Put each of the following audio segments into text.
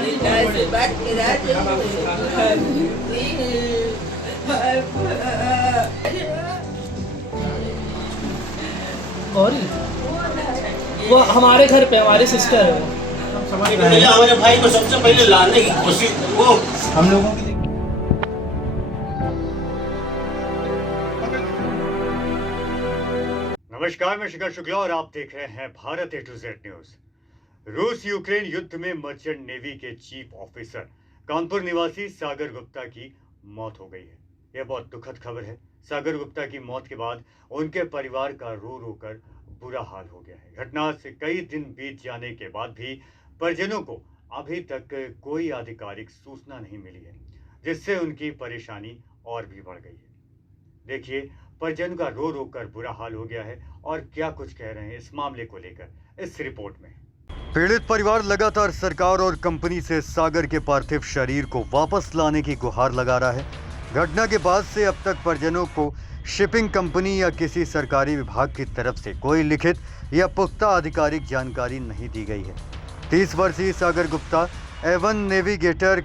और वो हमारे घर पे हमारे सिस्टर है। हमारे भाई को सबसे पहले लाने की कोशिश वो हम लोगों की। नमस्कार, मैं शिखर शुक्ला और आप देख रहे हैं Bharat A to Z news. रूस यूक्रेन युद्ध में मर्चेंट नेवी के चीफ ऑफिसर कानपुर निवासी सागर गुप्ता की मौत हो गई है। यह बहुत दुखद खबर है। सागर गुप्ता की मौत के बाद उनके परिवार का रो रो कर बुरा हाल हो गया है। घटना से कई दिन बीत जाने के बाद भी परिजनों को अभी तक कोई आधिकारिक सूचना नहीं मिली है, जिससे उनकी परेशानी और भी बढ़ गई है। देखिए, परिजनों का रो रो कर बुरा हाल हो गया है और क्या कुछ कह रहे हैं इस मामले को लेकर इस रिपोर्ट में। पीड़ित परिवार लगातार सरकार और कंपनी से सागर के पार्थिव शरीर को वापस लाने की गुहार लगा रहा है। घटना के बाद से अब तक परिजनों को शिपिंग कंपनी या किसी सरकारी विभाग की तरफ से कोई लिखित या पुख्ता आधिकारिक जानकारी नहीं दी गई है। 30 वर्षीय सागर गुप्ता A1 नेविगेटर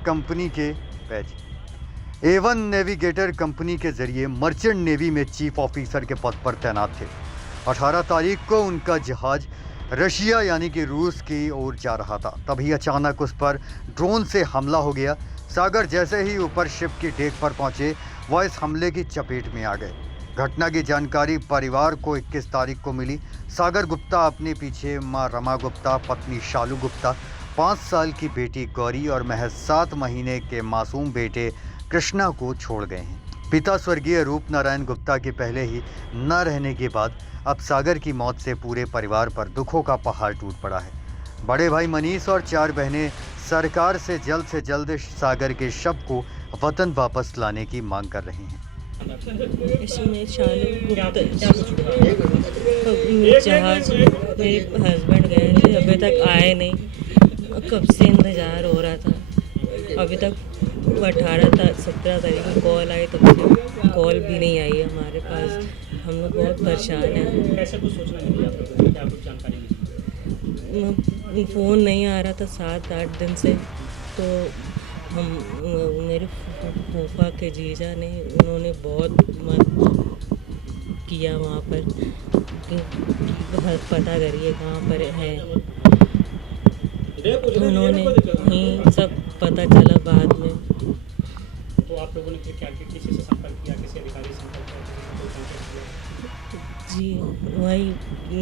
कंपनी के जरिए मर्चेंट नेवी में चीफ ऑफिसर के पद पर तैनात थे। 18 तारीख को उनका जहाज रशिया यानी कि रूस की ओर जा रहा था। तभी अचानक उस पर ड्रोन से हमला हो गया। सागर जैसे ही ऊपर शिप की डेक पर पहुंचे, वह इस हमले की चपेट में आ गए। घटना की जानकारी परिवार को 21 तारीख को मिली। सागर गुप्ता अपने पीछे मां रमा गुप्ता, पत्नी शालू गुप्ता, 5 साल की बेटी गौरी और महज 7 महीने के मासूम बेटे कृष्णा को छोड़ गए हैं। पिता स्वर्गीय रूप नारायण गुप्ता के पहले ही न रहने के बाद अब सागर की मौत से पूरे परिवार पर दुखों का पहाड़ टूट पड़ा है। बड़े भाई मनीष और 4 बहनें सरकार से जल्द सागर के शव को वतन वापस लाने की मांग कर रही हैं। इसमें शालू गुप्ता जहाज मेरे हस्बैंड गए थे, अभी तक आए नहीं। कब से इंतज़ार हो रहा था, अभी तक 17 तारीख को कॉल आई, तब से कॉल भी नहीं आई है हमारे पास। हम लोग बहुत परेशान हैं। कैसे कुछ सोचना नहीं आप लोगों को, क्या कुछ जानकारी मिली? फ़ोन नहीं आ रहा था 7-8 दिन से। तो हम मेरे फूफा के जीजा ने उन्होंने बहुत मदद किया वहाँ पर कि पता करिए कहाँ पर है। उन्होंने ही सब पता चला बाद में। तो आप लोगों ने फिर क्या किसी से संपर्क किया, किसी अधिकारी से संपर्क किया? जी, वही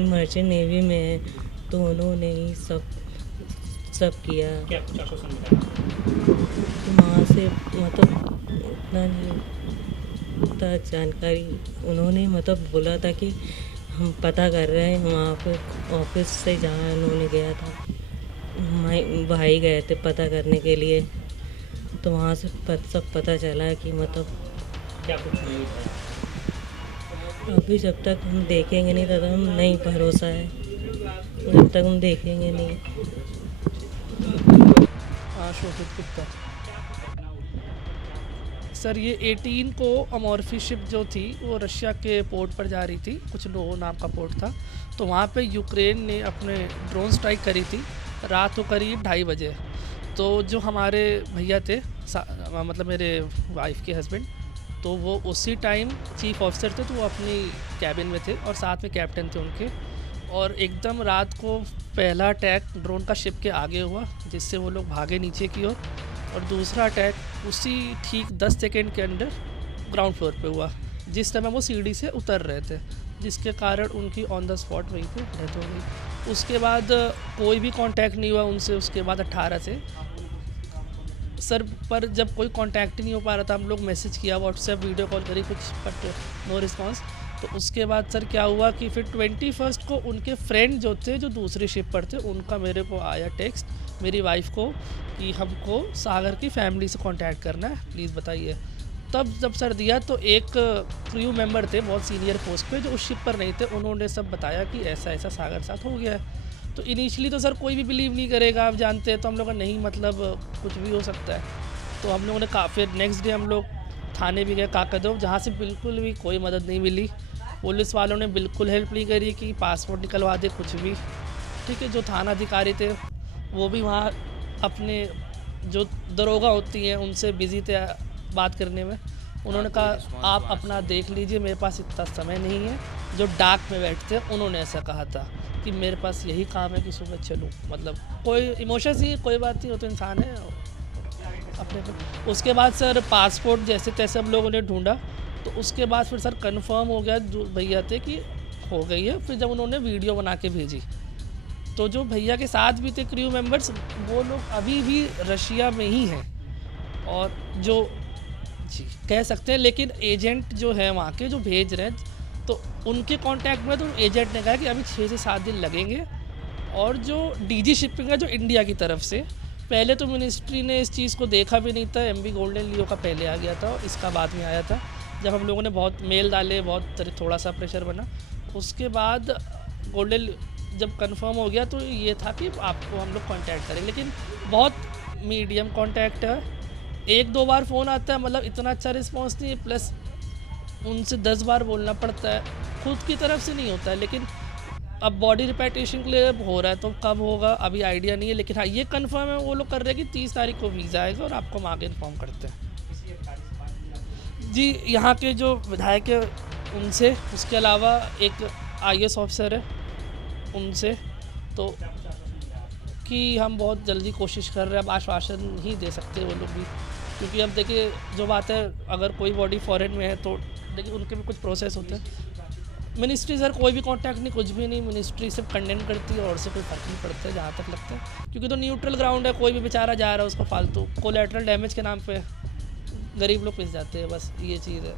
मर्चेंट नेवी में है, तो उन्होंने ही सब किया। क्या कुछ आश्वासन मिला? वहाँ से मतलब इतना नहीं था जानकारी। उन्होंने मतलब बोला था कि हम पता कर रहे हैं। वहाँ पे ऑफिस से जहाँ उन्होंने गया था, भाई गए थे पता करने के लिए, तो वहाँ से सब पता चला कि मतलब क्या कुछ नहीं है। अभी जब तक हम देखेंगे नहीं तब हम नहीं भरोसा है, जब तक हम देखेंगे नहीं। शोभित गुप्ता सर, ये 18 को अमॉर्फी शिप जो थी वो रशिया के पोर्ट पर जा रही थी, कुछ लोगों नाम का पोर्ट था। तो वहाँ पे यूक्रेन ने अपने ड्रोन स्ट्राइक करी थी रात को करीब 2:30 बजे। तो जो हमारे भैया थे, मतलब मेरे वाइफ के हस्बैंड, तो वो उसी टाइम चीफ ऑफिसर थे, तो वो अपनी कैबिन में थे और साथ में कैप्टन थे उनके। और एकदम रात को पहला अटैक ड्रोन का शिप के आगे हुआ, जिससे वो लोग भागे नीचे की ओर। और दूसरा अटैक उसी ठीक 10 सेकेंड के अंदर ग्राउंड फ्लोर पे हुआ, जिस समय वो सीढ़ी से उतर रहे थे, जिसके कारण उनकी ऑन द स्पॉट वहीं पे डेथ हो गई। उसके बाद कोई भी कांटेक्ट नहीं हुआ उनसे। उसके बाद 18 से सर पर जब कोई कांटेक्ट ही नहीं हो पा रहा था, हम लोग मैसेज किया, व्हाट्सएप वीडियो कॉल करी, कुछ बट नो रिस्पांस। तो उसके बाद सर क्या हुआ कि फिर 21 को उनके फ्रेंड जो थे, जो दूसरी शिप पर थे, उनका मेरे को आया टेक्स्ट मेरी वाइफ को कि हमको सागर की फैमिली से कांटेक्ट करना है, प्लीज़ बताइए। तब जब सर दिया तो एक क्रू मेंबर थे बहुत सीनियर पोस्ट पे, जो उस शिप पर नहीं थे, उन्होंने सब बताया कि ऐसा ऐसा सागर साथ हो गया है। तो इनिशियली तो सर कोई भी बिलीव नहीं करेगा, आप जानते हैं। तो हम लोग का नहीं, मतलब कुछ भी हो सकता है। तो हम लोगों ने फिर नेक्स्ट डे हम लोग थाने भी गए काकदो, जहाँ से बिल्कुल भी कोई मदद नहीं मिली। पुलिस वालों ने बिल्कुल हेल्प नहीं करी कि पासपोर्ट निकलवा दे, कुछ भी। ठीक है, जो थाना अधिकारी थे वो भी वहाँ अपने जो दरोगा होती हैं उनसे बिजी थे बात करने में। उन्होंने कहा आप अपना देख लीजिए, मेरे पास इतना समय नहीं है। जो डाक में बैठते हैं उन्होंने ऐसा कहा था कि मेरे पास यही काम है कि सुबह चलूँ। मतलब कोई इमोशंस ही, कोई बात नहीं, वो तो इंसान है अपने पे। उसके बाद सर पासपोर्ट जैसे तैसे हम लोगों ने ढूंढा, तो उसके बाद फिर सर कंफर्म हो गया जो भैया थे कि हो गई है। फिर जब उन्होंने वीडियो बना के भेजी, तो जो भैया के साथ भी थे क्रू मेंबर्स, वो लोग अभी भी रशिया में ही हैं। और जो जी कह सकते हैं, लेकिन एजेंट जो है वहाँ के जो भेज रहे हैं, तो उनके कांटेक्ट में तो एजेंट ने कहा कि अभी 6 से 7 दिन लगेंगे। और जो डीजी शिपिंग है जो इंडिया की तरफ से, पहले तो मिनिस्ट्री ने इस चीज़ को देखा भी नहीं था। एमवी गोल्डन लियो का पहले आ गया था और इसका बाद में आया था। जब हम लोगों ने बहुत मेल डाले, बहुत थोड़ा सा प्रेशर बना, उसके बाद गोल्डन जब कंफर्म हो गया तो ये था कि आपको हम लोग कांटेक्ट करेंगे। लेकिन बहुत मीडियम कांटेक्ट है, 1-2 बार फ़ोन आता है, मतलब इतना अच्छा रिस्पॉन्स नहीं है। प्लस उनसे 10 बार बोलना पड़ता है, खुद की तरफ से नहीं होता है। लेकिन अब बॉडी रिपैट्रिएशन के लिए हो रहा है, तो कब होगा अभी आइडिया नहीं है। लेकिन हाँ, ये कंफर्म है, वो लोग कर रहे हैं कि 30 तारीख को वीज़ा आएगा और आपको हम आगे इन्फॉर्म करते हैं। जी, यहाँ के जो विधायक है उनसे, उसके अलावा एक IAS ऑफिसर है उनसे, तो कि हम बहुत जल्दी कोशिश कर रहे हैं। अब आश्वासन ही दे सकते हैं वो लोग भी, क्योंकि अब देखिए जो बात है, अगर कोई बॉडी फॉरेन में है तो देखिए उनके भी कुछ प्रोसेस होते हैं। मिनिस्ट्री सर कोई भी कांटेक्ट नहीं, कुछ भी नहीं। मिनिस्ट्री सिर्फ कंडेम करती है और से कोई फर्क नहीं पड़ता है जहाँ तक लगता है, क्योंकि तो न्यूट्रल ग्राउंड है। कोई भी बेचारा जा रहा है उसको फालतू कोलैटरल डैमेज के नाम पे गरीब लोग पिस जाते हैं, बस ये चीज़ है।